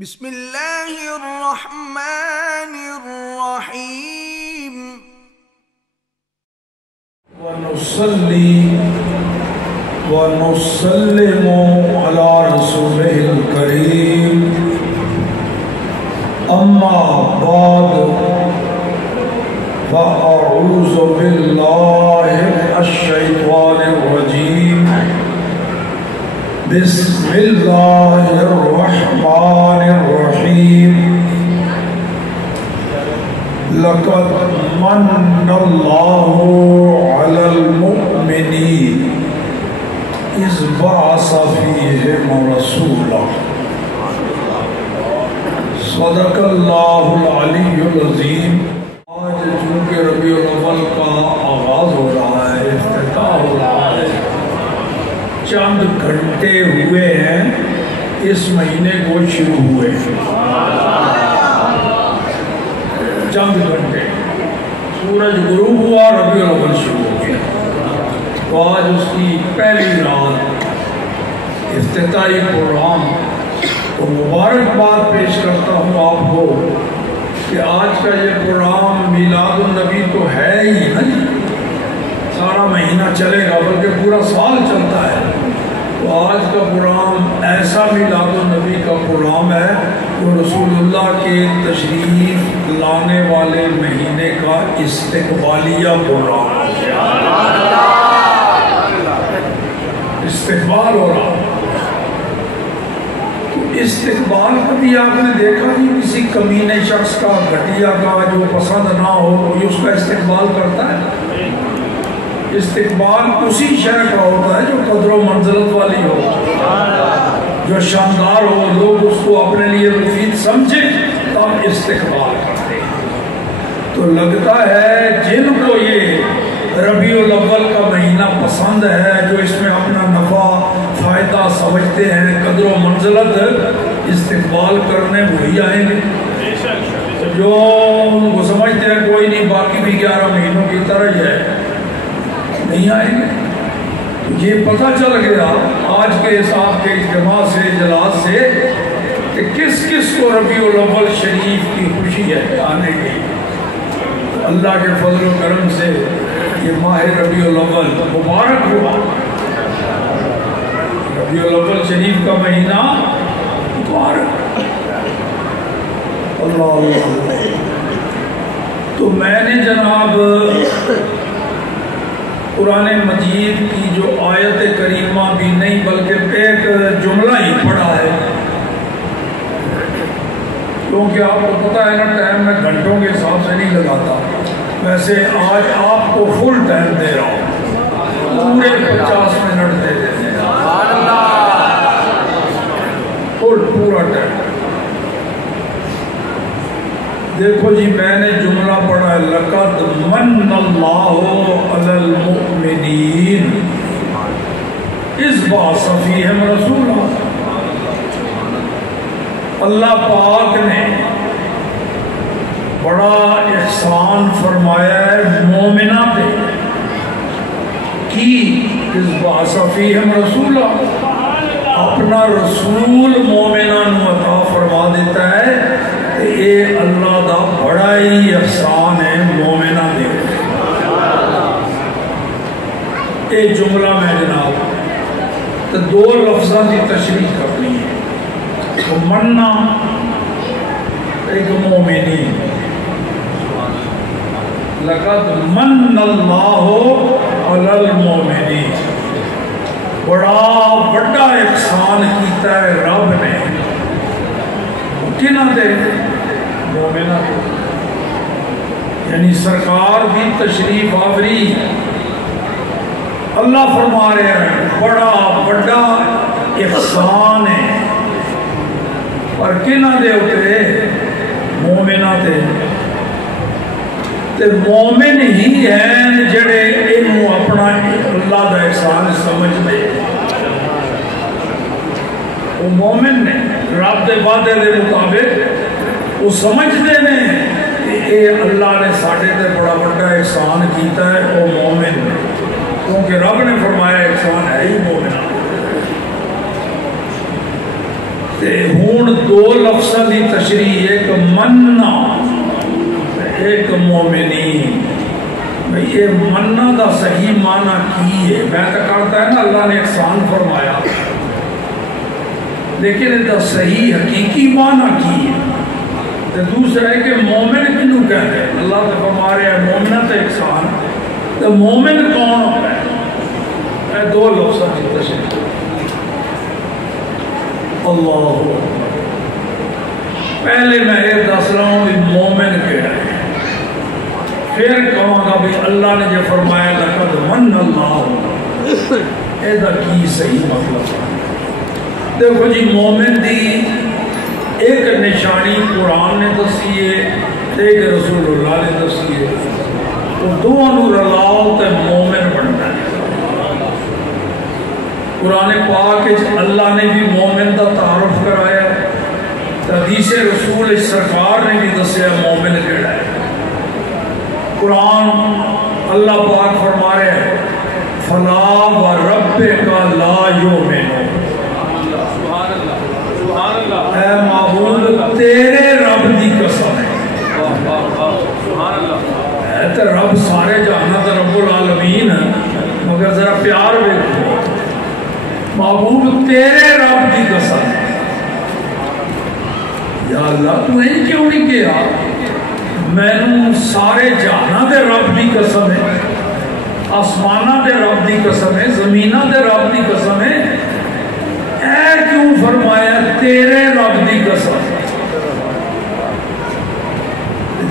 بسم اللہ الرحمن الرحیم ونصلي ونسلم على رسوله الكريم أما بعد فأعوذ بالله من الشيطان الرجيم بسم الله الرحمن الرحيم لقد من الله على المؤمنين إذ بعث فيهم رسولا صدق الله العلي العظيم۔ آج چونکہ ربیع الاول کا آغاز ہو رہا ہے، افتتاح ہو رہا ہے، چند گھنٹے ہوئے ہیں اس مہینے کو شروع ہوئے، چند گھنٹے، سورج غروب ہوا، ربیع الاول شروع ہو گیا، تو آج اس کی پہلی رات افتتاحی پروگرام، تو مبارکباد پیش کرتا ہوں آپ کو کہ آج کا یہ پروگرام میلاد النبی تو ہے ہی نہیں، سارا مہینہ چلے گا بلکہ پورا سال چلتا ہے، تو آج کا پروگرام ایسا میلاد النبی کا پروگرام ہے جو رسول اللہ کے تشریف لانے والے مہینے کا استقبالیہ پروگرام، استقبال ہو رہا۔ استقبال کبھی آپ نے دیکھا نہیں کسی کمینے شخص کا، گھٹیا کا، جو پسند نہ ہو کوئی اس کا استقبال کرتا ہے؟ استقبال اسی شے کا ہوتا ہے جو قدر و منزلت والی ہو، جو شاندار ہو، لوگ اس کو اپنے لیے مفید سمجھیں تب استقبال کرتے ہیں۔ تو لگتا ہے جن کو یہ ربیع الاول کا مہینہ پسند ہے، جو اس میں اپنا نفع فائدہ سمجھتے ہیں، قدر و منزلت، استقبال کرنے وہی آئیں گے۔ جو ان کو سمجھتے ہیں کوئی نہیں، باقی بھی 11 مہینوں کی طرح ہی ہے، نہیں آئیں گے۔ یہ پتہ چل گیا آج کے حساب کے اجتماع سے، اجلاس سے، کہ کس کس کو ربیع الاول شریف کی خوشی ہے آنے کی۔ اللہ کے فضل و کرم سے یہ ماہ ربیع الاول مبارک ہوا، ربیع الاول شریف کا مہینہ مبارک، اللہ اللہ۔ تو میں نے جناب قرآن مجید کی جو آیت کریمہ بھی نہیں بلکہ ایک جملہ ہی پڑھا ہے، کیونکہ آپ کو پتہ ہے نا ٹائم میں گھنٹوں کے حساب سے نہیں لگاتا، ویسے آج آپ کو فل ٹائم دے رہا ہوں، پورے 50 منٹ دے دیتے ہیں، پورا ٹائم۔ دیکھو جی میں نے جملہ پڑھا ہے، لَقَدْ مَنَّ اللَّهُ عَلَى الْمُؤْمِنِينَ إِذْ بَعَثَ فِيهِمْ رَسُولًا۔ اللہ پاک نے بڑا احسان فرمایا ہے مومنہ پہ، کی إِذْ بَعَثَ فِيهِمْ رَسُولًا، اپنا رسول مومنہ نو عطا فرما دیتا ہے، اے اللہ دا بڑا ہی احسان ہے مومنہ دے۔ اے جملہ میں جناب تو 2 لفظاں کی تشریح کرنی ہے، تو مننا ایک مومنی، لقد من اللہ علی المومنین، بڑا بڑا احسان کیتا ہے رب نے، کنہ دے؟ مومنہ دے، یعنی سرکار بھی تشریف آوری، اللہ فرما رہے ہیں بڑا بڑا احسان ہے، اور کنہ دے ہوتے؟ مومنہ دے۔ تے مومن ہی ہیں جڑے انہوں اپنا اللہ دا احسان سمجھ دے، وہ مومن نے رب دے وعدے دے مطابق وہ سمجھتے ہیں کہ اے اللہ نے ساڑھے تے بڑا بڑا احسان کیتا ہے، وہ مومن، کیونکہ رب نے فرمایا احسان ہے ہی مومن۔ تے ہون دو لفظوں کی تشریح، ایک مننا ایک مومنین. یہ مننا دا صحیح معنی کی ہے؟ میں تو کرتا ہے نا اللہ نے احسان فرمایا، لیکن یہ صحیح حقیقی معنی کی ہے. دوسرا ہے کہ مومن کنوں کہتے ہیں؟ اللہ تو فرما رہے ہیں مومنہ تو احسان، تو مومن کون ہوتا ہے؟ اے دو لفظوں کی تشریح. اللہ پہلے میں یہ دس رہا ہوں کہ مومن کہڑا ہے، پھر کہوں گا بھی اللہ نے جو فرمایا لقد من اللہ، یہ کی صحیح مطلب ہے. دیکھو جی، مومن دی ایک نشانی قرآن نے دسی ہے، ایک رسول اللہ نے دسی ہے. وہ دونوں رلاؤ تے مومن بنتا ہے. قرآن پاک اللہ نے بھی مومن کا تعارف کرایا، حدیث رسول سرکار نے بھی دسیا مومن کیڑا ہے. قرآن اللہ پاک فرما رہے ہیں فلا وربک لا یؤمنون، اے معبود تیرے رب دی قسم ہے. ہے تو رب سارے جہاں تو رب العالمین، مگر ذرا پیار دیکھو، معبود تیرے رب دی قسم ہے. یا اللہ تو این کیوں نہیں کیا؟ میں سارے جہاں دے رب دی قسم ہے، آسمانہ دے رب دی قسم ہے، زمینہ دے رب دی قسم ہے، اے کیوں فرمایا تیرے رب دی قسم؟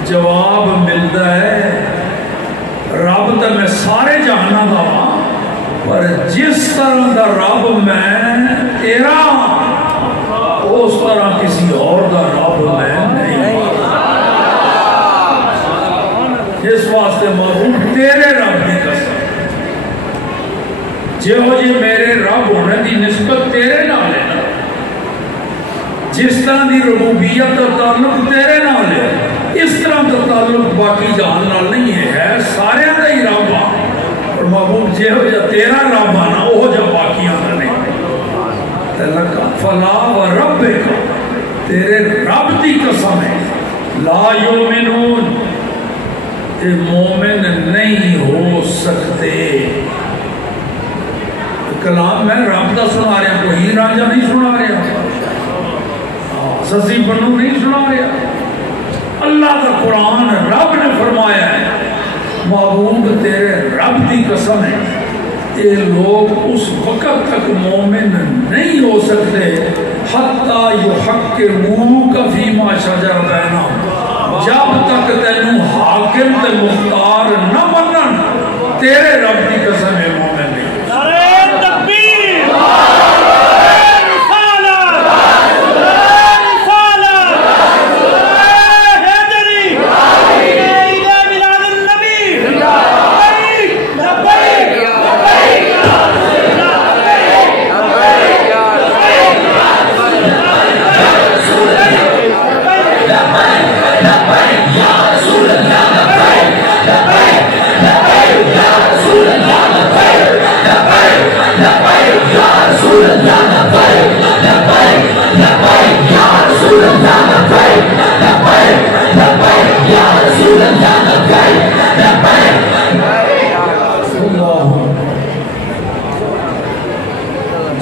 جواب ملتا ہے رب تو میں سارے جہاں دا ہاں، پر جس طرح دا رب میں تیرا اس طرح کسی اور دا رب میں نہیں. جس واسطے معبود تیرے رب کی قسم، جو جی میرے رب ہونے دی نسبت تیرے نال ہے، جس طرح دی ربوبیت کا تعلق تیرے نال ہے، اس طرح کا تعلق باقی جہان نال نہیں ہے. ہے سارے دا ہی رب آ، اور معبود جو جا تیرا رب آنا وہ جا باقی آنا نہیں. فلا وربک، تیرے رب دی قسم ہے، لا یؤمنون، یہ مومن نہیں ہو سکتے. کلام میں رب دا سنا رہا، کوئی راجہ نہیں سنا رہا، سسی بنو نہیں سنا رہا. اللہ کا قرآن رب نے فرمایا ہے معبود تیرے رب دی قسم ہے. یہ لوگ اس وقت تک مومن نہیں ہو سکتے حتی یحکموک فیما شجر بینہم، جب تک تینوں حاکم تے مختار نہ منن. تیرے رب کی قسم ہے مومن نہیں.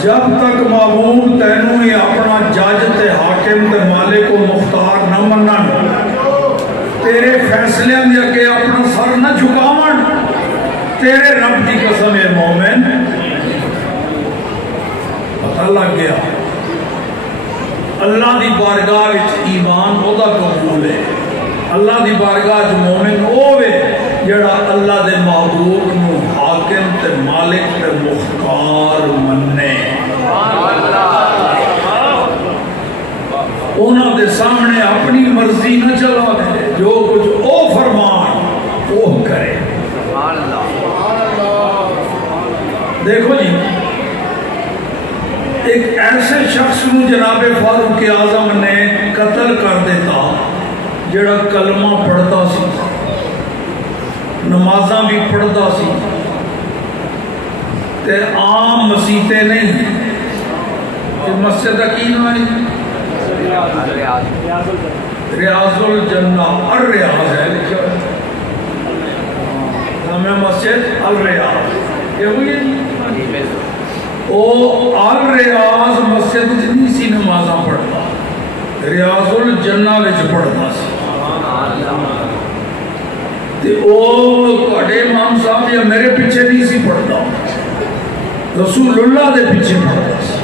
جب تک معبود تینوں ہی اپنا جج تے حاکم تے مالک و مختار نہ منن، تیرے فیصلے دے اگے اپنا سر نہ جھکاون، تیرے رب دی قسم ہے مومن. پتہ لگ گیا اللہ دی بارگاہ وچ ایمان اودا قبول ہے. اللہ دی بارگاہ وچ مومن ہوے جڑا اللہ دے معبود نو حاکم تے مالک تے مختار مننے. انہاں دے سامنے اپنی مرضی نہ چلا دے، جو کچھ او فرمان وہ کرے. دیکھو جی، ایک ایسے شخص کو جناب فاروق اعظم نے قتل کر دیتا جڑا کلمہ پڑھتا سی، نمازاں بھی پڑھتا سی، تے عام مسیتے نہیں. مسجد کی نام ہے ریاض الجنہ الریاض ہے لکھا ہے ہمیں مسجد الریاض یہ ہوئی ہے او الریاض مسجد جنی سی نمازاں پڑھتا ریاض الجنہ وچ پڑھتا سی تے او تواڈے امام صاحب یا میرے پیچھے نہیں سی پڑھتا رسول اللہ دے پیچھے پڑھتا سی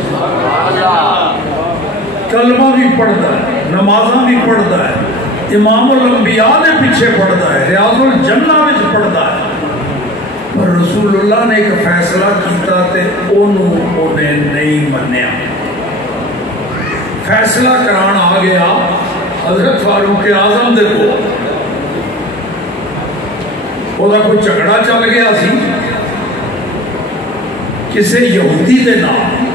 کلمہ بھی پڑھتا ہے نمازاں بھی پڑھتا ہے امام الانبیاء دے پیچھے پڑھتا ہے ریاض الجنہ وچ پڑھتا ہے پر رسول اللہ نے ایک فیصلہ کیتا تے انہیں نہیں منیا فیصلہ کران آ گیا حضرت فاروق اعظم دے کو وہ کوئی جھگڑا چل گیا سی کسی یہودی دے نام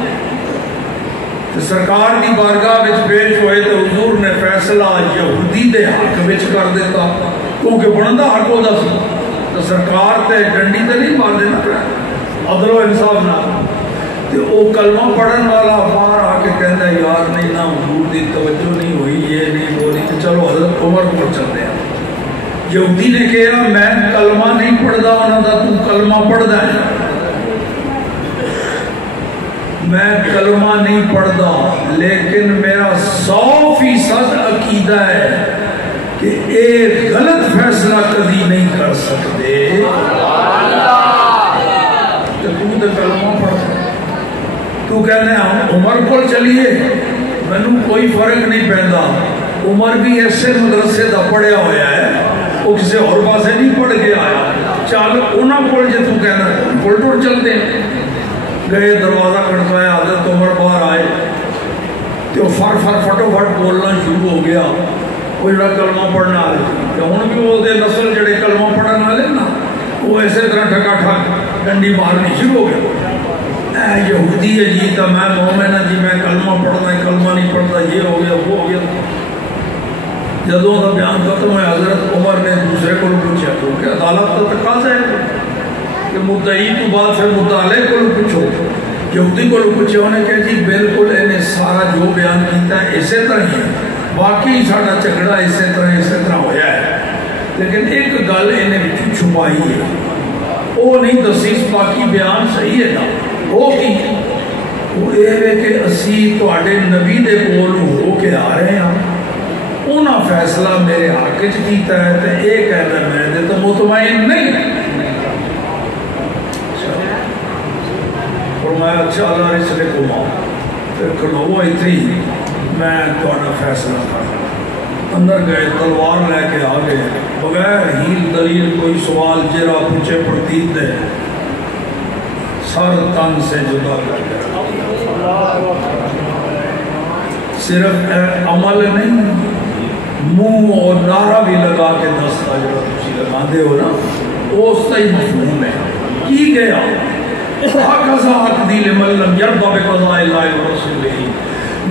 سرکار کی بارگاہ وچ پیش ہوئے تو حضور نے فیصلہ یہودی دے حق وچ کر دیتا کیونکہ بندا حق ہوتا سی تو سرکار تے ڈنڈی تے نہیں مار دینا عدل و انصاف نہ تے او کلمہ پڑھن والا باہر آ کے کہندا ہے یار نہیں نہ حضور دی توجہ نہیں ہوئی یہ نہیں وہ نہیں چلو حضرت عمر کو چلتے ہیں یہودی نے کہا میں کلمہ نہیں پڑھدا انہاں دا تو کلمہ پڑھدا ہے میں کلمہ نہیں پڑھدا لیکن میرا 100% عقیدہ ہے کہ ایک غلط فیصلہ کبھی نہیں کر سکتے تو کلمہ پڑھتا تو کہنے ہم عمر کو چلیے میں نے کوئی فرق نہیں پہندا عمر بھی ایسے مدرسے دا پڑھیا ہویا ہے وہ کسی اور پاسے نہیں پڑھ کے آیا چل انہاں کول جے تو کہنا کول ٹوٹ چلتے ہیں گئے دروازہ کھڑکایا حضرت عمر باہر آئے تو فر فٹو فٹ بولنا شروع ہو گیا وہ جڑا کلمہ پڑھنا آئے ہوں بھی وہ دے نسل جڑے کلمہ پڑھنا آئے نا وہ ایسے طرح ٹھکا ٹھک ڈنڈی مارنی شروع ہو گیا اے یہودی ہے جی تا میں مومن ہے جی میں کلمہ پڑھنا ہے کلمہ نہیں پڑھتا یہ ہو گیا وہ ہو گیا جدوں کا بیان ختم ہے حضرت عمر نے دوسرے کو پوچھا کیونکہ عدالت کا تقاضا ہے کہ مدعی تو بعد پھر مدعلے کو پوچھو یہودی کو پوچھو انہیں کہ جی بالکل انہیں سارا جو بیان کیتا ہے اسی طرح ہی باقی ساڑا جھگڑا اسی طرح ہویا ہے لیکن ایک گل انہیں چھپائی ہے وہ نہیں دسیس باقی بیان صحیح ہے نا وہ کی وہ یہ کہ اسی تواڈے نبی دے کول ہو کے آ رہے ہیں انہاں فیصلہ میرے حق وچ کیتا ہے تے یہ کہنا میں تے تو مطمئن نہیں میں اچھا اللہ رسلے کو ماں پھر کھڑو اتنی میں تھوڑا فیصلہ کر اندر گئے تلوار لے کے آ گئے بغیر ہیل دلیل کوئی سوال جرا پوچھے پرتیت دے سر تن سے جدا کر گئے صرف عمل نہیں منہ اور نعرہ بھی لگا کے دستا جڑا تسی لگا دے ہو نا اس ہی مفہوم ہے کی گیا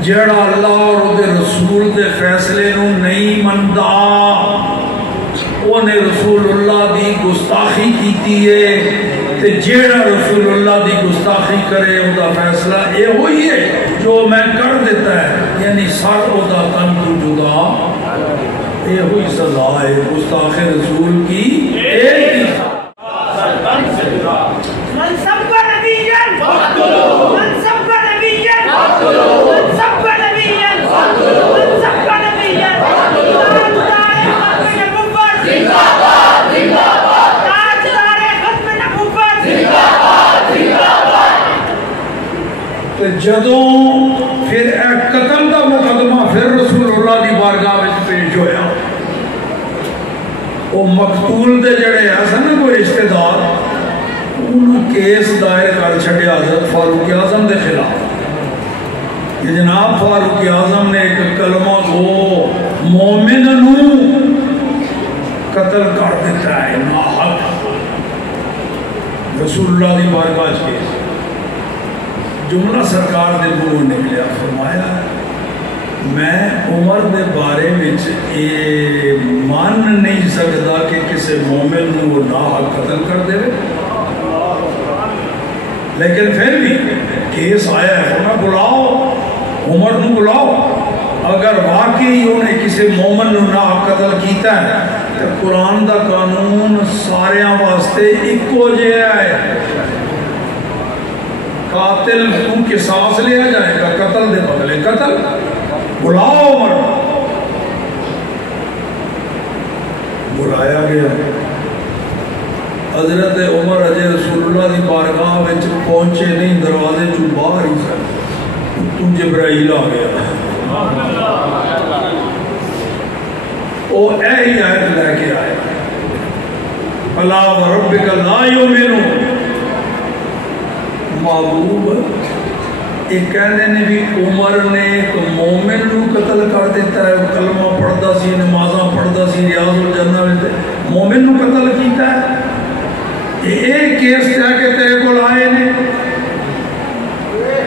جڑا اللہ اور رسول دے فیصلے نو نہیں مندا اونے رسول اللہ دی گستاخی کیتی ہے تے جڑا رسول اللہ دی گستاخی کرے او دا فیصلہ اے ہوئی ہے جو میں کر دیتا ہے یعنی سر او دا تن تو جدا اے ہوئی سزا ہے گستاخ رسول کی ایک جدوں پھر ایک قتل کا مقدمہ پھر رسول اللہ دی بارگاہ میں پیش ہویا وہ مقتول دے جڑے ایسا نا کوئی رشتہ دار انہوں کیس دائر کر چھڑے حضرت فاروق اعظم دے خلاف کہ جناب فاروق اعظم نے ایک کلمہ کو مومن نو قتل کر دیتا ہے ناحق رسول اللہ دی بارگاہ کیس جملہ سرکار دے منہ نکلیا فرمایا میں عمر دے بارے وچ یہ مان نہیں سکتا کہ کسی مومن نو ناحق قتل کر دے لیکن پھر بھی کیس آیا ہے انہیں بلاؤ عمر نو بلاؤ اگر واقعی انہیں کسی مومن نو نہ قتل کیتا ہے تو قرآن دا قانون سارے واسطے ایکو جہا ہے، قاتل تو قصاص لیا جائے گا، قتل دے بدلے قتل، بلاؤ عمر، بلایا گیا۔ حضرت عمر اجے رسول اللہ دی بارگاہ وچ پہنچے نہیں، دروازے چوں باہر ہی سن، تو جبرائیل آ گیا، وہ ایہی آیت لے کے آئے، فلا وربک لا یؤمنون۔ محبوب ایک کہنے نے بھی عمر نے ایک مومن نو قتل کر دیتا ہے، کلمہ پڑھدا سی، نمازاں پڑھدا سی، ریاض الجنہ میں مومن نو قتل کیتا ہے۔ ایک کیس جا کے تیرے کو لائے نے،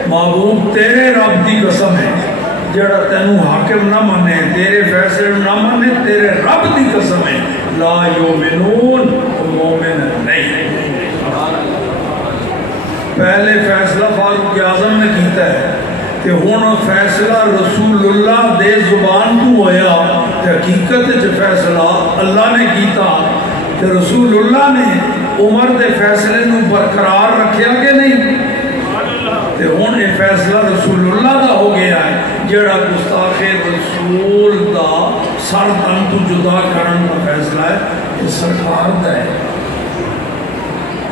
محبوب تیرے رب دی قسم ہے جڑا تینوں حاکم نہ مانے، تیرے فیصلے نہ مانے، تیرے رب دی قسم ہے لا یؤمنون، مومن نہیں۔ پہلے فیصلہ فاروق اعظم نے کیتا ہے کہ ہن فیصلہ رسول اللہ دے زبان تو ہویا، حقیقت جو فیصلہ اللہ نے کیتا کہ رسول اللہ نے عمر دے فیصلے نو برقرار رکھیا کہ نہیں، تے ہن یہ فیصلہ رسول اللہ دا ہو گیا ہے، جڑا گستاخ رسول دا سر تن تو جدا کرن دا فیصلہ ہے، یہ سرکار دا ہے،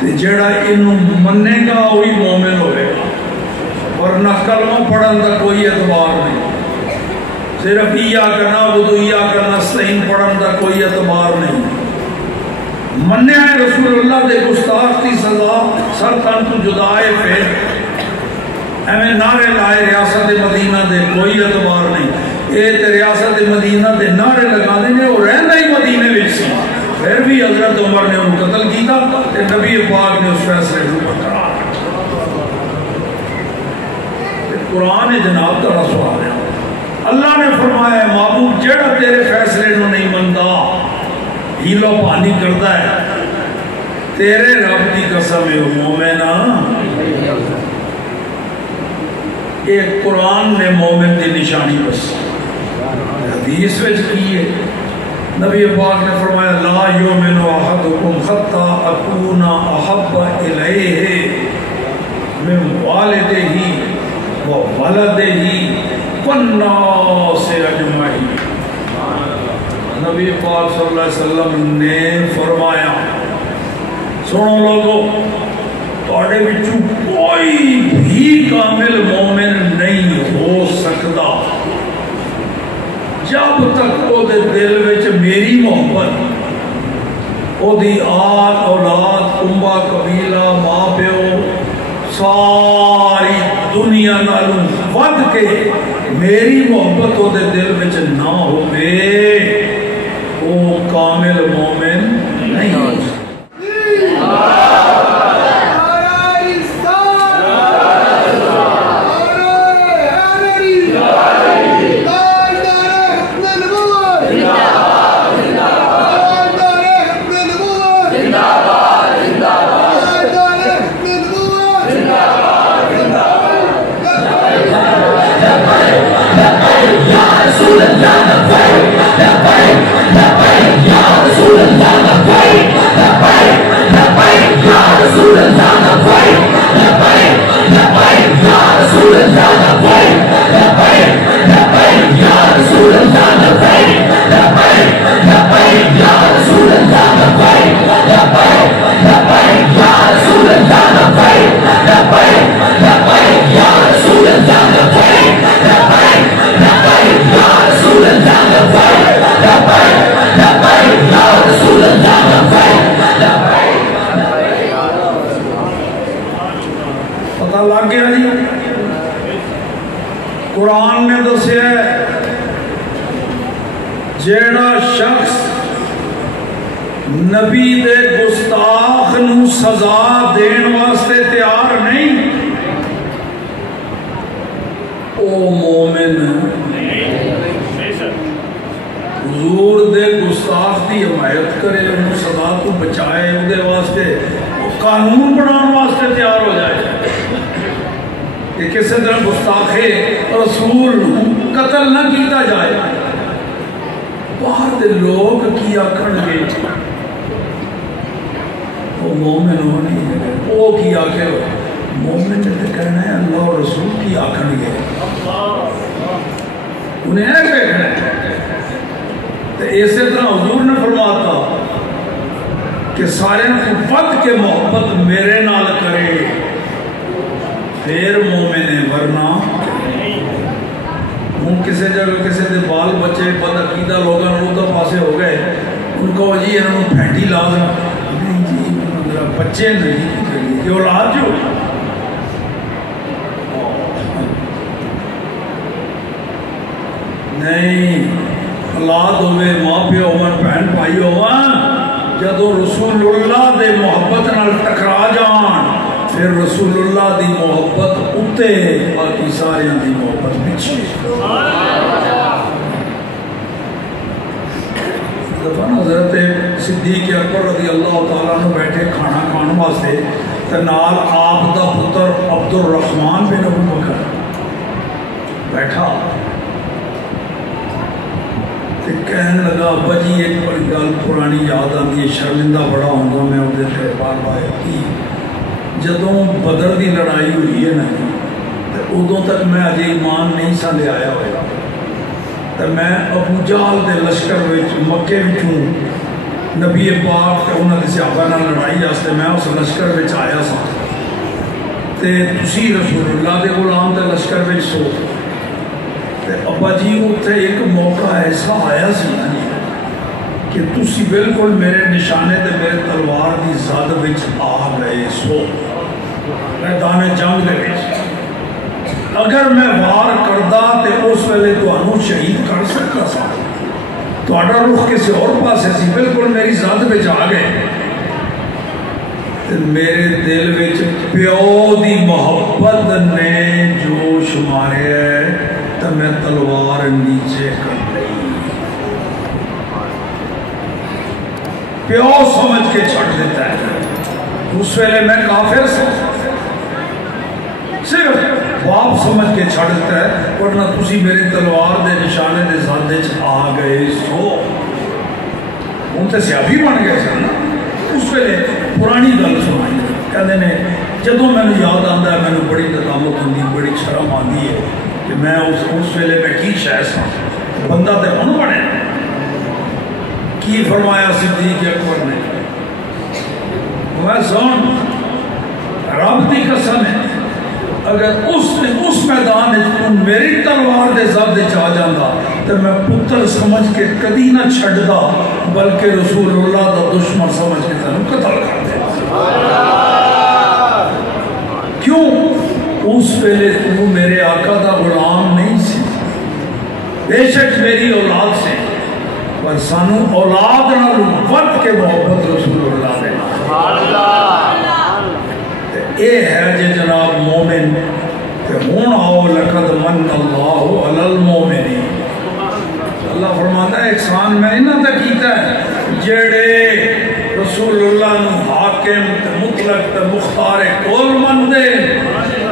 تے جڑا انہوں مننے گا وہی مومن ہوئے گا، ورنہ کلمہ پڑھن دا کوئی اعتبار نہیں، صرف ایاک نعبد و ایاک نستعین پڑھن دا کوئی اعتبار نہیں۔ مننے ہے رسول اللہ دے گستاخ کی سزا سر تن تو جدائے پھر ایویں نعرے لائے ریاست مدینہ دے کوئی اعتبار نہیں، اے تے ریاست مدینہ دے نعرے لگا دینے اور رہندا ہی مدینے وچ سی، پھر بھی حضرت عمر نے انہوں قتل کیتا تے نبی پاک نے اس فیصلے کو برقرار رکھا۔ قرآن جناب دا سوال ہے، اللہ نے فرمایا محبوب جڑا تیرے فیصلے نو نہیں مندا، ہیلو پانی کرتا ہے، تیرے رب کی قسم ہے مومنہ، ایک قرآن نے مومن دی نشانی بس حدیث وچ کی ہے، نبی پاک نے فرمایا لا یؤمن احدکم حتی اکون احب الیہ من والدہ وولدہ والناس اجمعین۔ نبی پاک صلی اللہ علیہ وسلم نے فرمایا سنو لوگوں، تواڈے وچوں کوئی بھی کامل مومن نہیں ہو سکتا جب تک او دے دل وچ میری محبت، او دی آل اولاد کنبہ قبیلہ ماں پیو ساری دنیا نالوں ود کے میری محبت او دے دل وچ نہ ہوئے، وہ کامل مومن نہیں ہو سکتا۔ پتہ لگ گیا جی، قرآن نے دسیا جیڑا شخص نبی دے گستاخ نو سزا دین واسطے تیار نہیں، او مومن حضور دے گستاخ دی حمایت کرے، انہوں سزا تو بچائے، وہ دے واسطے قانون بنانے واسطے تیار ہو جائے، کہ کسی طرح گستاخ رسول قتل نہ کیتا جائے. باہر دے لوگ کی آکھن گے وہ مومن ہونی ہے، وہ کی آکھے مومن نے کہنا ہے اللہ اور رسول کی آکھن گے، انہیں ہے کہنا ہے. تو اسی طرح حضور نے فرماتا کہ سارے ود کے محبت میرے نال کرے پھر مومن ہے، ورنہ ہوں کسی جگہ کسی دے بال بچے بد عقیدہ لوگوں ادھر پاسے ہو گئے، ان کو جی انہوں پھینٹی لا دیں، نہیں جی بچے نہیں کہ اولاد جو نہیں اولاد ہوئے، ماں پیو ہون، بہن بھائی ہون، جدو رسول اللہ دے محبت نال ٹکرا جان پھر رسول اللہ دی محبت اتے باقی سارے دی محبت پیچھے. حضرت صدیق اکبر رضی اللہ تعالیٰ نے بیٹھے کھانا کھانے واسطے تے نال آپ دا پتر عبد الرحمن بن ابو بکر بیٹھا تے کہنے لگا ابا جی ایک بڑی گل پرانی یاد آتی ہے، شرمندہ بڑا ہوں میں وہ بار بار کی جدوں بدر دی لڑائی ہوئی ہے نا ادوں تک میں اجے ایمان نہیں سا لے آیا ہوا، تو میں ابو جہل دے لشکر مکے وچوں نبی پاک تے انہاں دے صحابہ نال لڑائی واسطے میں اس لشکر وچ آیا سا، تے تسی رسول اللہ دے غلام دے لشکر وچ سو. تے ابا جی اتنے ایک موقع ایسا آیا سی کہ تسی بالکل میرے نشانے تے میرے تلوار دی زد وچ آ گئے سو میدان جنگ دے وچ. اگر میں وار کردا تے اس ویلے تانوں شہید کر سکتا سا، تہاڈا رخ کسی اور پاسے سی، بالکل میری زد وچ آ گئے. تے میرے دل وچ پیو دی محبت نے جوش مارے تو میں تلوار نیچے کر لئی، پیو سمجھ کے چھڑ دیتا ہے. اس ویلے میں کافر سے صرف باپ سمجھ کے چھڑ دیتا ہے، ورنہ تسی میری تلوار دے نشانے دے زادے چ آ گئے سو. ان تے سیابی بن گئے سن نا. اس ویلے پرانی گل سنائی کہتے ہیں جدوں مینوں یاد آتا ہے مینوں بڑی ندامت ہوندی، بڑی شرم آتی ہے کہ میں اس ویلے میں کی شاید سا بندہ تے ہن بنے. کی فرمایا صدیق اکبر نے، میں سن رب دی قسم ہے اگر اس میدان میری تلوار دے زد چ آ جاتا تو میں پتر سمجھ کے کدی نہ چھڈدا بلکہ رسول اللہ دا دشمن سمجھ کے تینوں قتل کر دے. کیوں؟ اس ویلے تو میرے آقا دا غلام نہیں سی، بے شک میری اولاد سے، پر سانو اولاد نال ود کے محبت رسول اللہ نے. اے ہے جے جناب مومن کہ ہون آؤ لقد من اللہ علی المومنین. اللہ فرماتا ہے احسان میں انہاں تے کیتا ہے جڑے رسول اللہ نو حاکم تے مطلق تے مختار کل مندے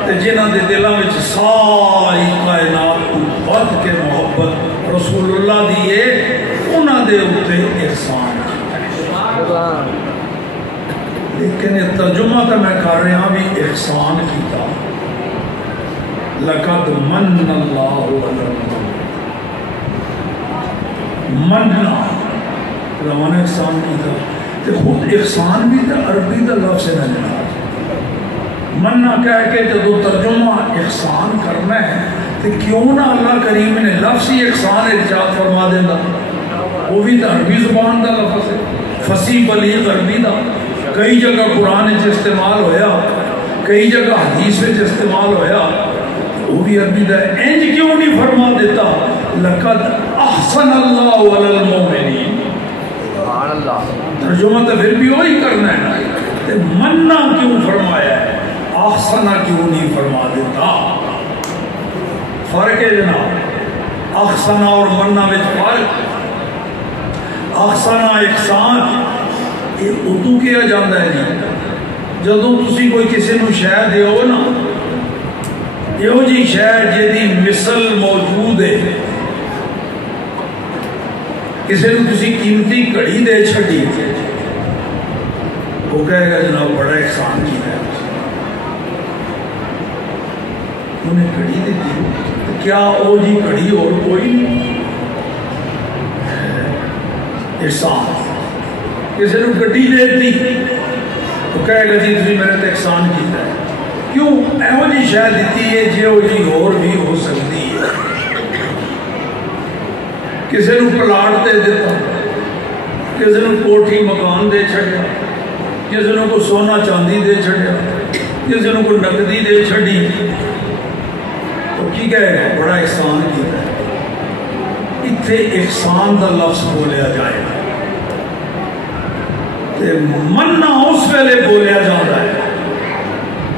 تے جنہاں دے دلاں وچ ساری کائنات کو ود کے محبت رسول اللہ دی ہے انہاں دے اوتے احسان کیتا. لیکن یہ ترجمہ تو میں کر رہا بھی احسان کیتا. لقد من اللہ مننا روان احسان کیتا. خود احسان بھی تو عربی کا لفظ ہے جناب. مننا کہہ کے جب ترجمہ احسان کرنا ہے تو کیوں نہ اللہ کریم نے لفظ ہی احسان ارشاد فرما دینا. وہ بھی تو عربی زبان کا لفظ ہے، فصیح بلیغ عربی کا. کئی جگہ قرآن استعمال ہویا، کئی جگہ حدیث استعمال ہویا، وہ بھی عربی دا انج کیوں نہیں فرما دیتا لقد احسن اللہ علی المومنین. سبحان اللہ. ترجمہ تو پھر بھی وہی کرنا ہے نا. مننا کیوں فرمایا ہے، احسنہ کیوں نہیں فرما دیتا؟ فرق ہے جناب، احسنہ اور مننا میں فرق. احسنہ احسان یہ اردو کیا جاتا ہے جی جدوں تسی کوئی کسی نو شے دیو نا یہ جی شہر جیدی مثل موجود ہے کسی نے کسی قیمتی گھڑی دے چھڑی وہ کہے گا جناب بڑا احسان کیا ہے انہیں گھڑی دیتی کیا او جی گھڑی اور کوئی نہیں احسان کسی نے گھڑی دیتی تو کہے گا جی تھی میرے تے احسان کیا ہے کیوں ایو جی شاید دیتی ہے جی او جی اور بھی ہو سکتی ہے کسی نے پلاٹ دے دیتا کسی نے کوٹھی مکان دے چھڑیا کسی نے کو سونا چاندی دے چھڑیا کسی نے کو نقدی دے چھڑی تو کی کہے گا بڑا احسان کیا ہے اتھے احسان دا لفظ بولیا جائے تے مننا اس ویلے بولیا جاتا ہے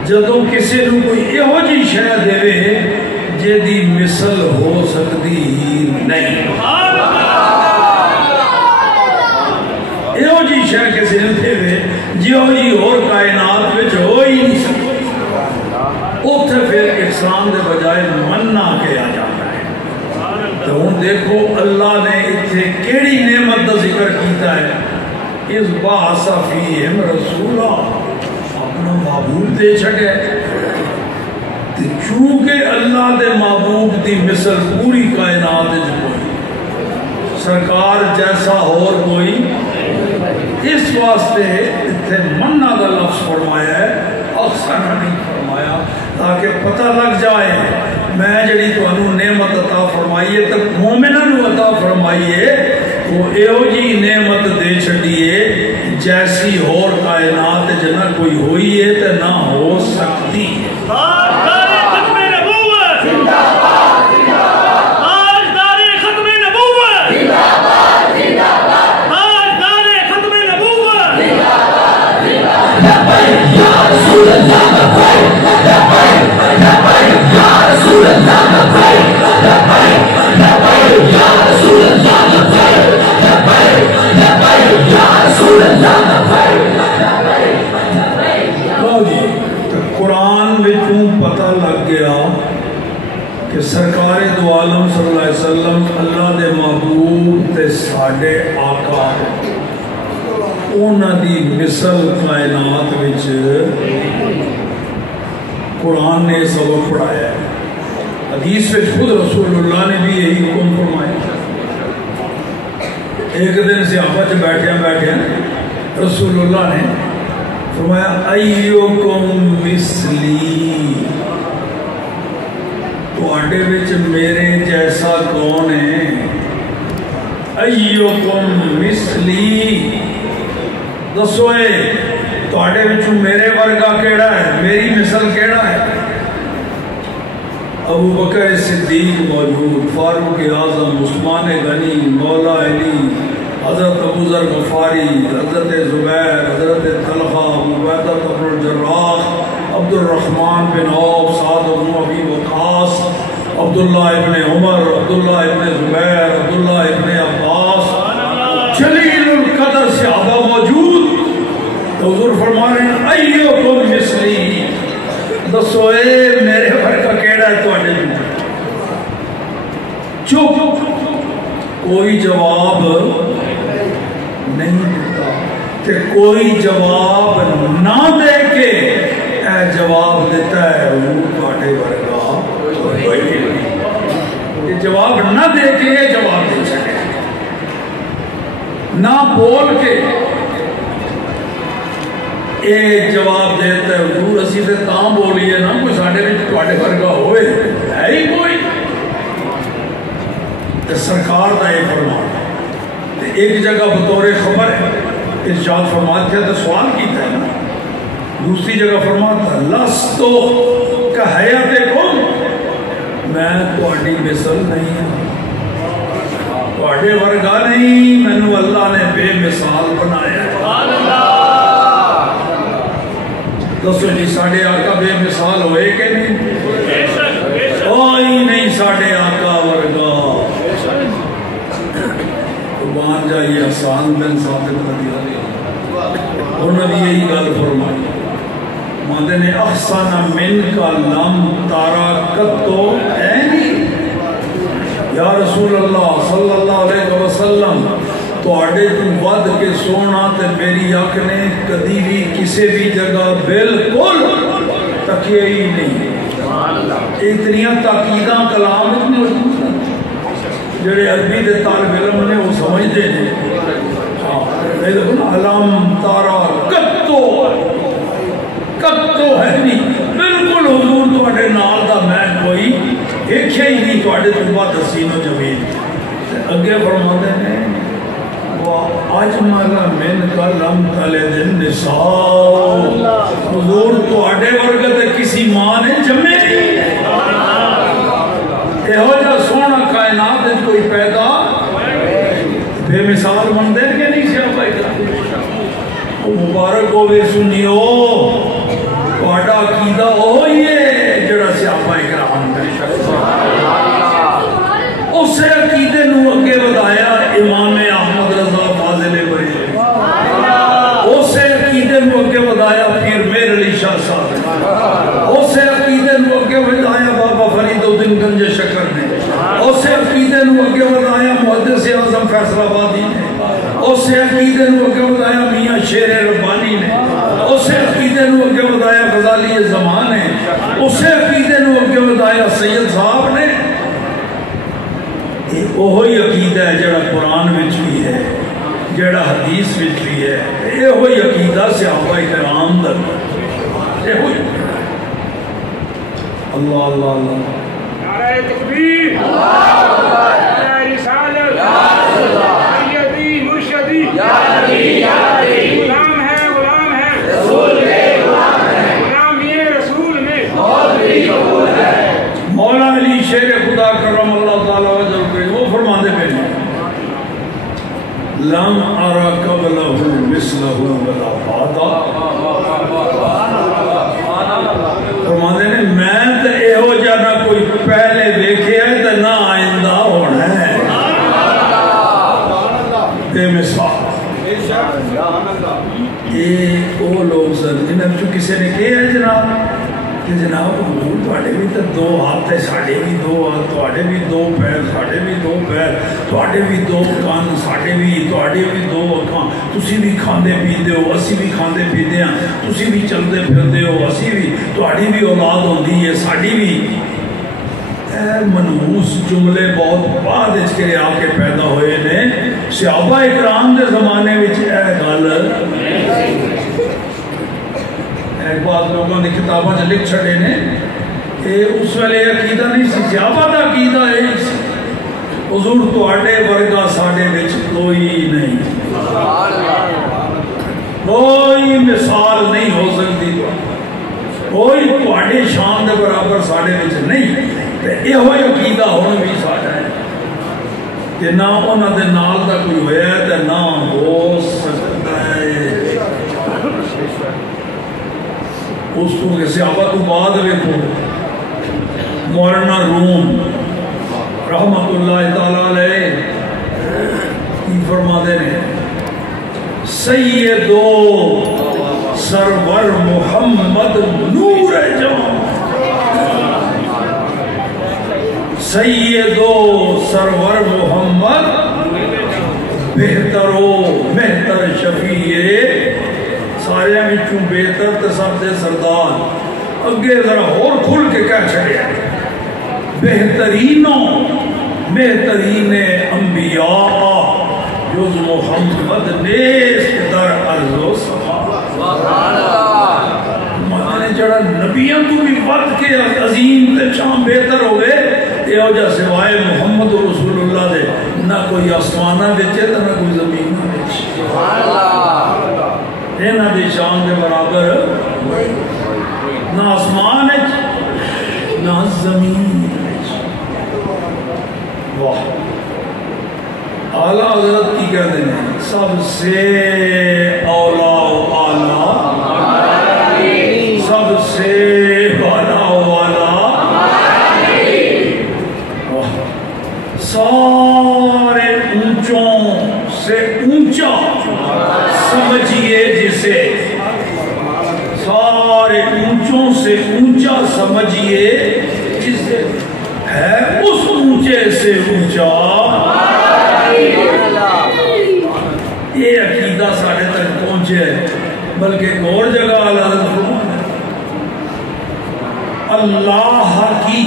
جدوں کسی نے کوئی یہو جی شے دے جیدی مثل ہو سکتی ہی نہیں یہو جی شے کسی نے دے جیو جی اور کائنات وچ ہو ہی نہیں سکتی اتھے پھر احسان دے بجائے مننا کیا جاتا ہے تو ہوں دیکھو اللہ نے اتھے کیڑی نعمت دا ذکر کیتا ہے اس بعث فیہم رسولہ اپنا معبود دے چھڑے چونکہ اللہ دے محبوب دی مثل پوری کائنات جو کوئی سرکار جیسا اور کوئی اس واسطے اتھے مننا دا لفظ فرمایا ہے اکثر نہیں فرمایا تاکہ پتہ لگ جائے میں جڑی تو انہوں نعمت عطا فرمائیے تو مومنہ عطا فرمائیے وہ ایو جی نعمت دے چھڑیے جیسی اور کائنات جنہ کوئی ہوئی ہے تو نہ ہو سکتی ہے قرآن وچوں پتہ لگ گیا کہ سرکار دو عالم صلی اللہ علیہ وسلم اللہ دے محبوب تے ساڈے آقا انہاں دی مثل کائنات وچ قرآن نے سبق پڑھایا ہے حدیث وچ خود رسول اللہ نے بھی یہی حکم فرمایا ایک دن صحابہ سے بیٹھے رسول اللہ نے فرمایا ایوکم مثلی تو آڈے وچ میرے جیسا کون ہے ایوکم مثلی دسوئے تو آڈے وچوں میرے ورگا کیڑا ہے میری مثل کیڑا ہے ابو بکر صدیق موجود فاروق اعظم عثمان غنی مولا علی حضرت ابو ذر غفاری حضرت زبیر حضرت طلحہ ابو عبیدہ بن الجراح عبد الرحمن بن عوف سعد بن ابی وقاص عبداللہ ابن عمر عبداللہ ابن زبیر عبداللہ ابن عباس جلیل القدر صحابہ موجود تو حضور فرما رہے ہیں ایوکم مثلی دسو اے میرے ورگا کیڑا ہے تو اڈے چپ کوئی جواب نہیں دیتا کہ کوئی جواب نہ دے کے اے جواب دیتا ہے وہ اڈے ورگا یہ جواب نہ دے کے یہ جواب دے سکے نہ بول کے ایک جواب دیتا ہے حضور اسی تے تاں بولیے نا کوئی ساڑھے میں توڑے ورگا ہوئے ہے ہی کوئی تے سرکار دا ایک فرمان ایک جگہ بطور خبر ہے ارشاد فرماتے ہیں تو سوال کیتا ہے نا دوسری جگہ فرماتا ہے لستو کا حیات کن میں توڑی مثل نہیں ہوں توڑے ورگا نہیں میں نے اللہ نے بے مثال بنایا ہے دسو جی ساڑھے آقا بے مثال ہوئے کہ نہیں کوئی نہیں ساڑھے آقا ورگا قربان جائیے حسان بن ثابت رضی اللہ انہوں نے یہی گل فرمائی فرماتے نے احسن من کا لم تارا کتو ہے نہیں یا رسول اللہ صلی اللہ علیہ وسلم تو آڑے تو ود کے سونا تے میری آنکھ نے کدی بھی کسی بھی جگہ بالکل تکیہ ہی نہیں اتنیاں تاکیداں کلام موجود ہیں جڑے عربی دے طالب علم نے وہ سمجھتے ہیں علم تارا کتو ہے نہیں بالکل حضور تواڈے نال دا میں کوئی دیکھیا ہی نہیں تواڈے تو بعد حسین و جمیل اگے فرماتے ہیں اجمل من کلم تلد النساء حضور تواڈے ورگے تے کسی ماں نے جمے نہیں یہو جا سونا کائنات وچ کوئی پیدا بے مثال بندے کہ نہیں صحابہ کرام مبارک ہوے سنیو تواڈا عقیدہ وہی ہے جڑا صحابہ کرام نے اس عقیدے نو اگے ودایا امام احمد رضا فاضل بریلوی اس عقیدے نو اگے ودایا پیر میر علی شاہ صاحب اس عقیدے نو اگے ودایا بابا فرید الدین گنج شکر نے اس عقیدے نو اگے ودایا محدث اعظم فیصل آبادی نے اس عقیدے نو اگے ودایا میاں شیر ربانی نے اس عقیدے نو اگے ودایا غزالی زمان نے اس عقیدے نو اگے ودایا سید صاحب نے وہی عقیدہ ہے جڑا قرآن وچ بھی ہے جڑا حدیث وچ بھی ہے یہ وہی عقیدہ صحابہ کرام دا یہ وہی اللہ اللہ اللہ نعرہ تکبیر نعرہ رسالت سیدی مرشدی غلام ہے رسول میں غلام یہ رسول میں مولا علی شیر خدا کرم اللہ تعالیٰ وجہ وہ فرماتے پہلے لم ارى قبله مثله ولا بعده فرماتے ہیں میں تے ایہو جا نہ کوئی پہلے دیکھیا ہے تے نہ آئندہ ہونا ہے بے مثال یہ وہ لوگ سن جنہاں چوں کسی نے کہا ہے جناب کہ جناب حضور تواڈے بھی تے دو ہاتھ ہے ساڈے بھی دو ہاتھ تواڈے بھی دو پیر ساڈے بھی دو پیر تواڈے بھی دو کان ساڈے بھی تواڈے بھی دو اکھاں تسی بھی کھاندے پیندے ہو اسی بھی کھاندے پیندے ہاں تسی بھی چلدے پھردے ہو اسی بھی تواڈی بھی اولاد ہوندی ہے ساڈی بھی اے منحوس جملے بہت بعد وچ کے آ کے پیدا ہوئے نے صحابہ اکرام دے زمانے وچ اے گل ایک بات لوگوں نے کتابوں سے لکھ چھڑے نے کہ اس ویلے عقیدہ نہیں سی صحابہ دا عقیدہ ہے حضور تواڈے ورگا ساڈے وچ کوئی نہیں کوئی مثال نہیں ہو سکتی کوئی تواڈے شان دے برابر ساڈے وچ نہیں تے ایہو عقیدہ ہن بھی ساڈا ہے کہ نہ انہاں دے نال دا کوئی ہویا ہے تے نہ ہو سکتا ہے اس کو کہ صحابہ تو بعد ویکھو مولانا روم رحمت اللہ تعالیٰ علیہ کی فرماتے ہیں سیدو سرور محمد نور جہاں سیدو سرور محمد بہترو بہتر شفیع سارے وچوں بہتر تے سب دے سردار اگے ذرا اور کھل کے کہہ چھڑیا بہترینوں بہترین انبیاء جز محمد نیست در ارض و سما سبحان اللہ مانے جڑا نبیاں تو بھی ود کے عظیم تے شان بہتر ہوئے یہ ہو جا سوائے محمد رسول اللہ دے نہ کوئی آسمانہ وچ تے نہ کوئی زمین وچ سبحان اللہ اینا دی شان دے برابر نہ آسمان ہے نہ زمین ہے واہ اعلیٰ حضرت کی کہتے ہیں سب سے اولا و اعلیٰ سب سے بالا و اعلیٰ سارے اونچوں سے اونچا سمجھئے جسے سارے اونچے سے اونچا یہ عقیدہ ساڑھے تک پہنچے ہے بلکہ ایک اور جگہ اللہ کی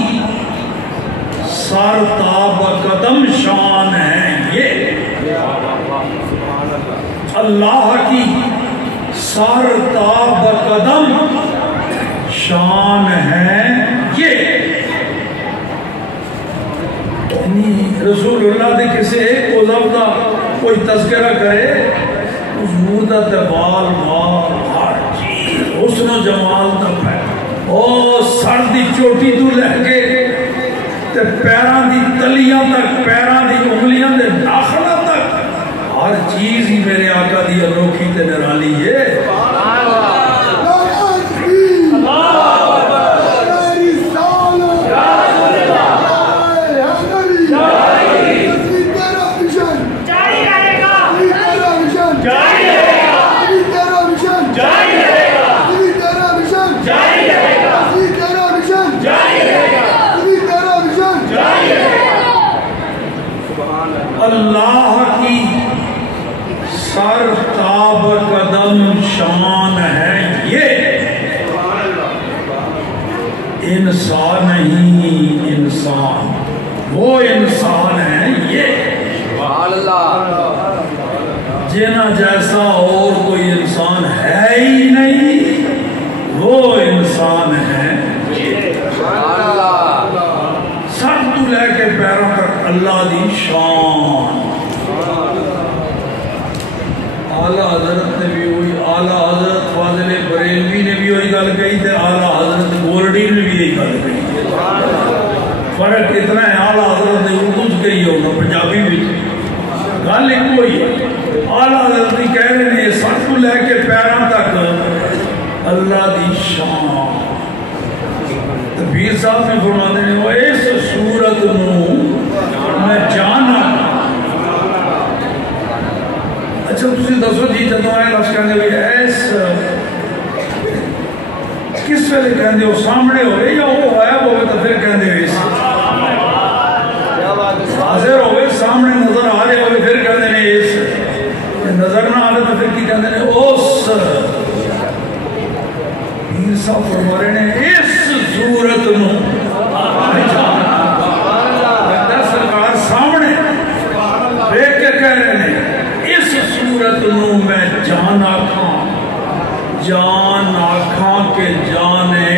سر تاب قدم شان ہے یہ اللہ کی سر تاب قدم شان ہے یہ رسول اللہ دے کسے ایک عذاب دا کوئی تذکرہ کرے حضور دا دبال مال ہر چیز حسن و جمال تک ہے او سر دی چوٹی تو لہ کے تے پیران دی تلیاں تک پیران دی انگلیاں دے داخلہ تک ہر چیز ہی میرے آقا دی انوکھی تے نرالی ہے اللہ کی سر تاب قدم شان ہے یہ انسان نہیں انسان وہ انسان ہے یہ جنا جیسا اور کوئی انسان ہے ہی نہیں وہ انسان ہے سر تو لے کے پیروں تک اللہ دی شان اعلیٰ حضرت نے بھی ہوئی اعلیٰ حضرت فاضل بریلوی نے بھی وہی گل کہی تھے اعلیٰ حضرت گولڈی نے بھی یہی گل کہی فرق اتنا ہے اعلیٰ حضرت نے اردو سے کہی ہوگا پنجابی بھی گل ایک کوئی ہے اعلیٰ حضرت نے کہہ رہے ہیں سر تو لے کے پیروں تک اللہ دی شان پیر صاحب نے فرماتے ہیں وہ اس صورت میں جانا اچھا تسی دسو جی جدو آئے لفظ کہنے ہوئے ایس کس ویلے کہنے ہو سامنے ہوئے یا وہ غائب ہوئے تو پھر کہنے ہوئے حاضر ہوئے سامنے نظر آ رہے ہوئے پھر کہنے ہیں اس نظر نہ آلے تو پھر کی کہنے ہیں اس پیر صاحب فرما رہے ہیں اس صورت سرکار سامنے دیکھ کے کہہ رہے ہیں اس صورت میں جان آکھاں کے جانے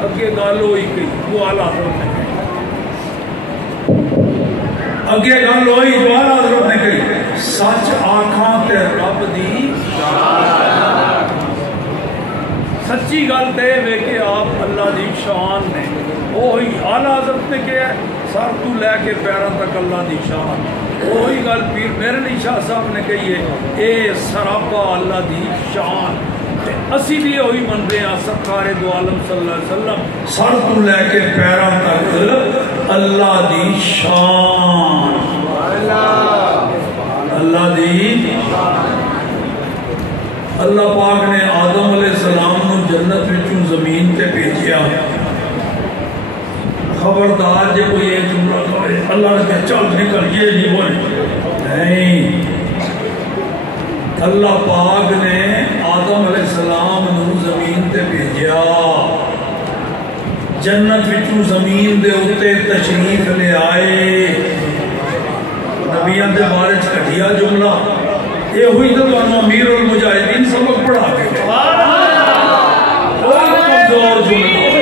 اگے گل ہوئی گئی وہ اعلیٰ حضرت نے اگے گل ہوئی جو اعلیٰ حضرت نے کہی سچ آکھاں تے رب دی سچی گل تے وے کہ آپ اللہ دی شان نے وہی اعلیٰ حضرت نے کیا سر تو لے کے پیروں تک اللہ دی شان وہی گل پیر میرے علی شاہ صاحب نے کہی ہے اے سراپا اللہ دی شان اسی بھی وہی منتے ہیں سرکار دو عالم صلی اللہ علیہ وسلم سر تو لے کے پیروں تک اللہ دی شان اللہ دی اللہ پاک نے آدم علیہ السلام کو جنت وچوں زمین تے بھیجیا خبردار جے کوئی ایک جملہ کرے اللہ نے کہا چل نکل یہ نہیں وہ نہیں اللہ پاک نے آدم علیہ السلام کو زمین تے بھیجیا جنت وچوں زمین دے اتے تشریف لے آئے نبیان دے بارے گھٹیا جملہ یہ ہوئی تو امیر المجاہدین سبق پڑھا کے اور کمزور جملہ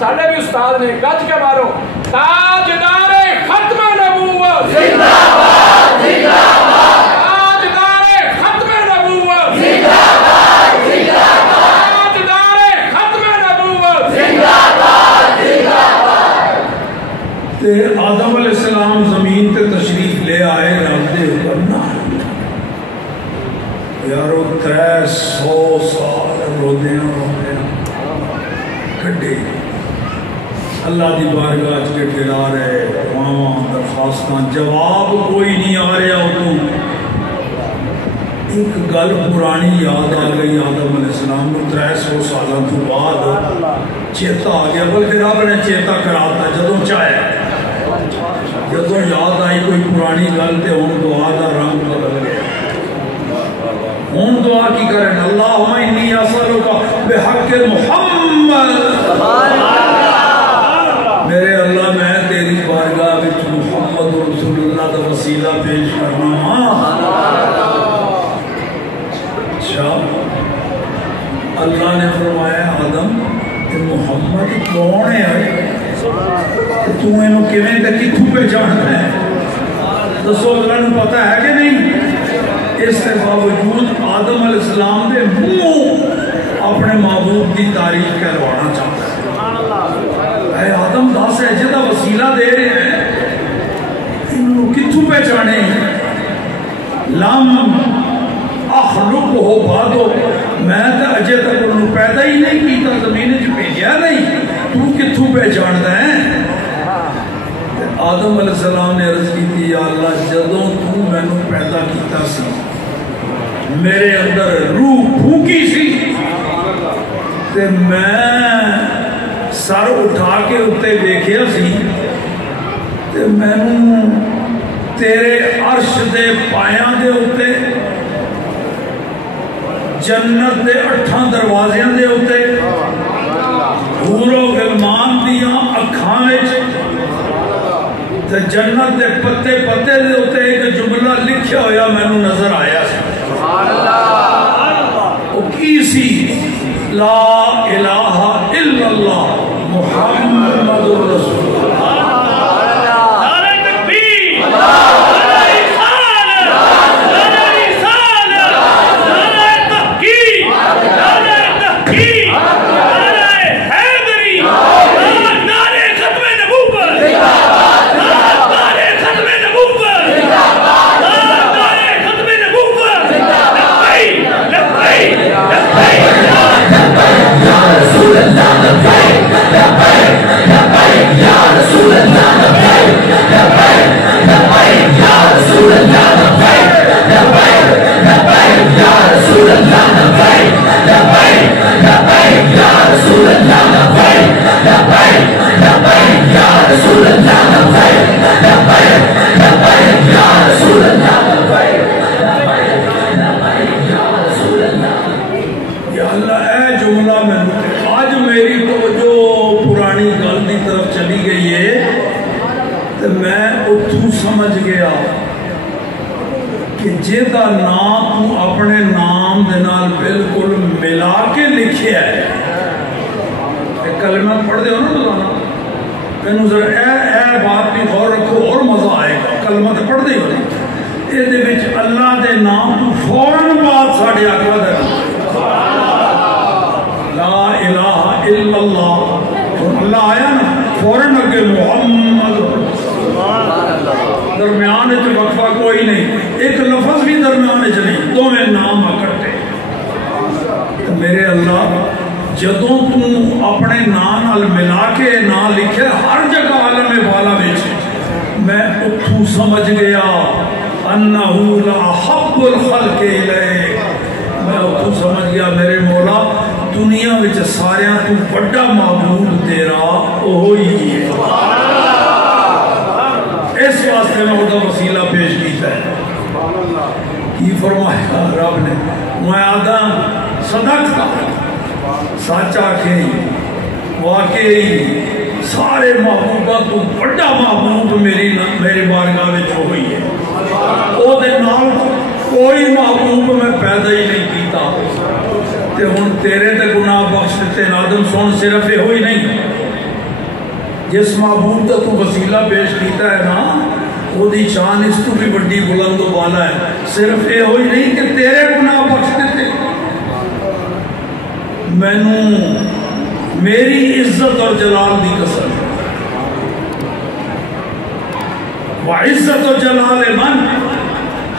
ساڑھے بھی استاد نے گج کے مارو تاجدار ختم نبوت زندہ باد زندہ باد تاجدار ختم نبوت زندہ باد زندہ باد تاجدار ختم نبوت زندہ باد زندہ باد تے آدم علیہ السلام زمین تے تشریف لے آئے رب دے کرنا یارو 300 سال رو دے کھڈے اللہ دی بارگاہ کے ڈرا رہے دعاواں درخواستاں جواب کوئی نہیں آ رہا اتوں ایک گل پرانی یاد آ گئی آدم علیہ السلام کو 300 سالوں تو بعد چیتا آ گیا بلکہ رب نے چیتا کراتا جدوں چاہے جدوں یاد آئی کوئی پرانی گل تے ہن دعا دا رنگ بدل گیا ہن دعا کی کریں اللہم انی اسألک بحق محمد میرے اللہ میں تیری بارگاہ وچ محمد رسول اللہ دا وسیلہ پیش کرنا ہاں اچھا اللہ نے فرمایا آدم کہ محمد کون ہے تو انہوں کیویں تے کتھوں پہ جانتا ہے دسو اللہ نے پتہ ہے کہ نہیں اس کے باوجود آدم علیہ السلام دے منہ اپنے معبود کی تعریف کروانا چاہتا ہے اے آدم دس ہے جدا وسیلہ دے رہے ہیں انہوں کتھوں پہ جانے لم اخلق ہو بادو میں تو اجے تک انہوں پیدا ہی نہیں کیتا زمین جو بھیجیا نہیں تو کتھوں پہ جانتا ہے آدم علیہ السلام نے عرض کی تھی یا اللہ جدوں تو میں نے پیدا کیتا سی میرے اندر روح پھونکی سی تے میں سر اٹھا کے اتے دیکھیا سی تے میں نے تیرے عرش دے پایاں دے اتے جنت دے 8 دروازیاں دے اتے حور و غلمان دیاں اکھاں وچ تے جنت دے پتے پتے دے اتے ایک جملہ لکھیا ہویا مینوں نظر آیا سی سبحان اللہ او کی سی لا الہ الا اللہ محمد رسول اللہ نعرہ تکبیر سمجھ گیا کہ جیدہ نام تو اپنے نام دنال بالکل ملا کے لکھے ہے کلمہ پڑھ دے ہو نا بلانا کہنو ذرا اے بات بھی غور رکھو اور مزہ آئے گا کلمہ تو پڑھ دے ہو نا اے دے بچ اللہ دے نام تو فوراں بات ساڑھے آگا دے لا الہ الا اللہ اللہ آیا نا فوراں اگے محمد درمیان جو وقفہ کوئی نہیں ایک لفظ بھی درمیان جو نہیں دو میں نام اکٹھے میرے اللہ جدوں تو اپنے نام ملا کے نام لکھے ہر جگہ عالم والا بیچ میں اتھو سمجھ گیا انہو لأحب الخلق الیک میں اتھو سمجھ گیا میرے مولا دنیا وچ ساریاں تو بڑا معبود تیرا وہی ہے اس واسطے میں وہ وسیلہ پیش کیتا ہے کی فرمایا رب نے میں آدم صدق کا سچ آکھے واقعی سارے محبوبہ تو بڑا محبوب میری بارگاہ میں جو ہوئی ہے او دے نال کوئی محبوب میں پیدا ہی نہیں کیتا تے ہن تیرے تے گناہ بخش دیتے آدم سن صرف یہ ہوئی نہیں جس محبوب کا تو وسیلہ پیش کیتا ہے نا وہ دی شان اس تو بھی بڑی بلند و بالا ہے صرف یہ ہوئی نہیں کہ تیرے گناہ بخش دیتے میں میری عزت اور جلال دی قسم وعزت و جلال من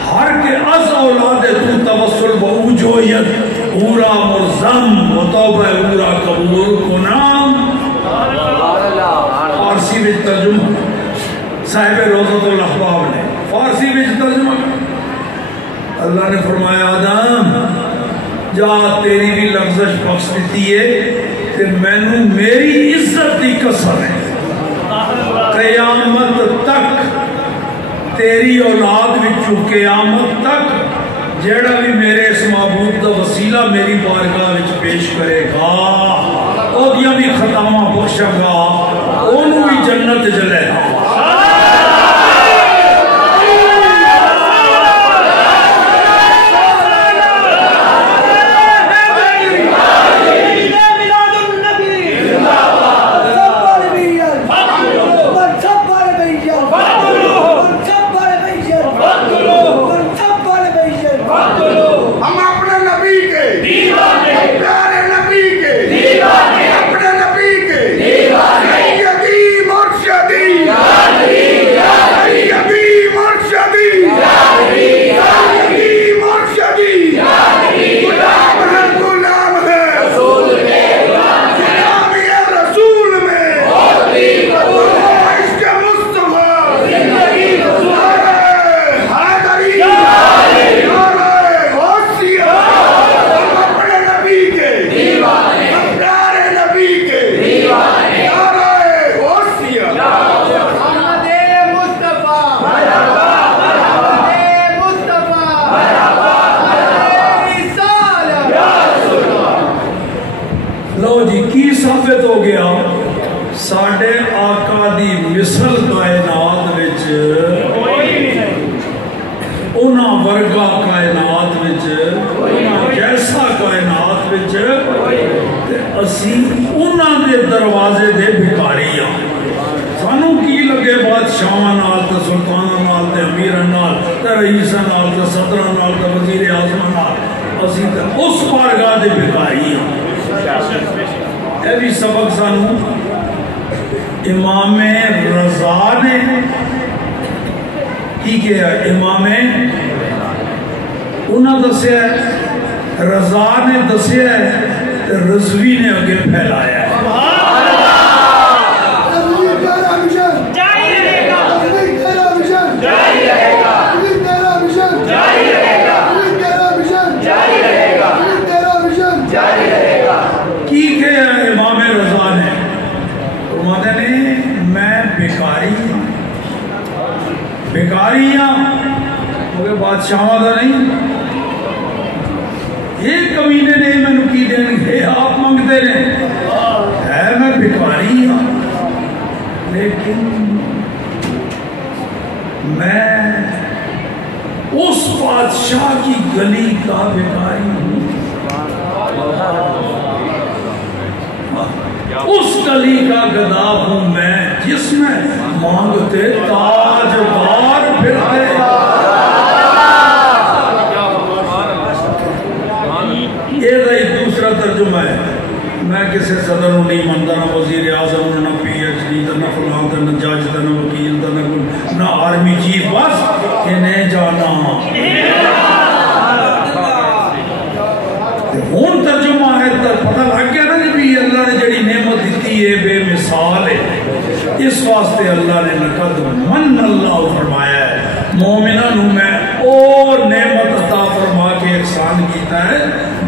ہر کے از اولاد تو توسل بوجویت اورا مرزم و توبہ اورا قبول کنام میں ترجمہ صاحب روضۃ الاحباب نے فارسی میں ترجمہ اللہ نے فرمایا آدم جا تیری بھی لفظش بخش دیتی ہے کہ میں میری عزت کی قسم ہے قیامت تک تیری اولاد وچوں قیامت تک جیڑا بھی میرے اس معبود دا وسیلہ میری بارگاہ وچ پیش کرے گا او دیاں بھی خطاواں بخشاں گا اونوں بھی جنت جلے گا ساڈے آقا دی مثل کائنات وچ انہاں ورگا کائنات وچ انہاں جیسا کائنات وچ تے اسی انہاں دے دروازے دے بھکاری ہاں سانوں کی لگے بادشاہاں نال تے سلطاناں نال تے امیراں نال تے رئیساں نال تے صدراں نال تے وزیر اعظم نال اسی تے اس بارگاہ دے بھکاری ہاں اے بھی سبق سانوں امام رضا نے کی کیا امام انہاں دسیا ہے رضا نے دسیا ہے رضوی نے اگے پھیلایا ہے کی کیا امام رضا نے فرماتے نے میں بیکاری ہاں مگر بادشاہاں دا نہیں یہ کمینے نے میں کی دین گے آپ منگتے رہے ہے میں بیکاری ہاں لیکن میں اس بادشاہ کی گلی کا بیکاری ہوں اس گلی کا گدا ہوں میں جس میں مانگتے تاجدار پھرتے یہ رہی دوسرا ترجمہ ہے میں کسی صدر نہیں مانتا نہ وزیر اعظم نہ پی ایچ ڈی نہ فلان نہ جج نہ وکیل نہ آرمی چیف بس انہیں جانا ہون ترجمہ ہے پتہ لگ گیا نا جی اللہ نے جڑی نعمت دیتی ہے بے مثال ہے اس واسطے اللہ نے لقد من اللہ فرمایا ہے مومنہ نو میں اور نعمت عطا فرما کے احسان کیتا ہے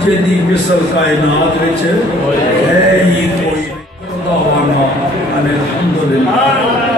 جدی مثل کائنات وچ ہے ہی کوئی الحمدللہ